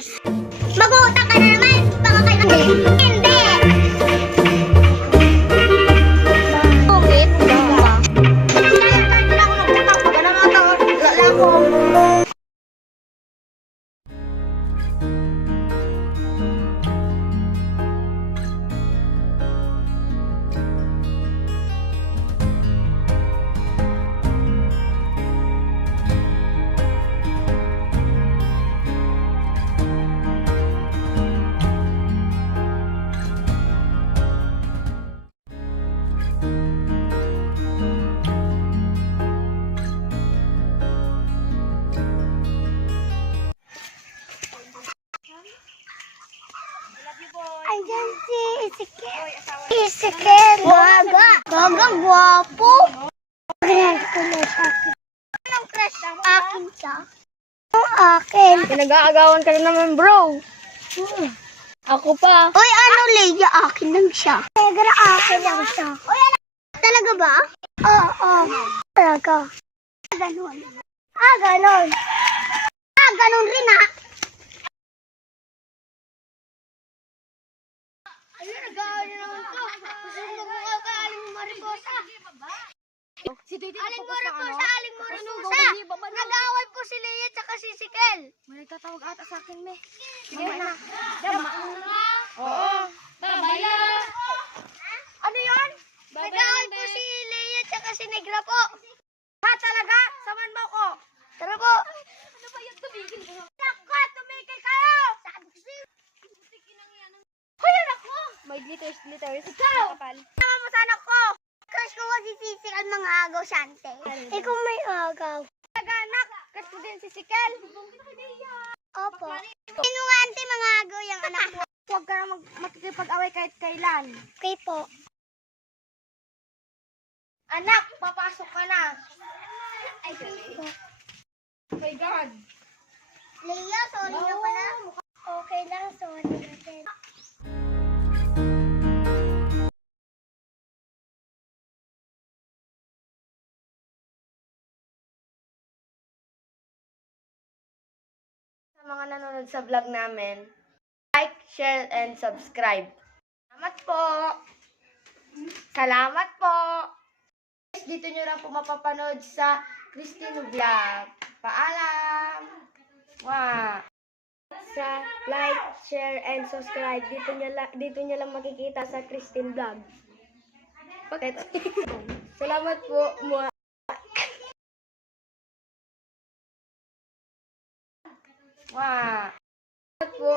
Yes. Mag-uutang ka na naman. Baka kayo hindi. Bakit? Ayan si Ezekiel. Ezekiel. Gaga. Gaga, gwapo. Crush ko na siya. Anong crush? Akin siya. Ang akin. Pinag-aagawan ka na naman, bro. Ako pa. Uy, ano, Leia? Akin lang siya. Tegra, akin lang siya. Uy, ano? Talaga ba? Oo. Talaga. Ganon. Ganon. Ganon rin, ha? Ano, nag-aaway naman ko. Gusto mo ka, Aling Mariposa. Si Titi Aling Mariposa, Aling Mariposa. Nag-aaway po si Leia at si Ezekiel. May nagtatawag ata sa akin, me. Sige na. Oo. Babaya. Ano yun? Nag-aaway po si Leia at si Negra po. Ha, talaga? Saman mo ko. Tara po. Ano ba yung tumigil mo? Naku, tumigil kayo! Sabi ko sa'yo. Hoy, anak mo! May glitters. Ikaw! Tama mo sa anak ko! Crush ko si Sisikal mga agaw, Shante. Ikaw may agaw. Nag-anak. Crush ko din si Sikel. Opo. Inuwante mga agaw yung anak ko. Huwag ka na makikipag-away kahit kailan. Okay po. Anak, papasok ka na. Ay, okay po. Oh my God. Leia, sorry na pala. Okay lang, sorry na din. Sa mga nanonood sa vlog namin, like, share, and subscribe. Salamat po! Salamat po! Dito nyo lang po mapapanood sa Christine Vlog. Paalam! Wow! Sa like, share, and subscribe, dito nyo lang makikita sa Christine Vlog. Bakit? Salamat po! Wow! Salamat po!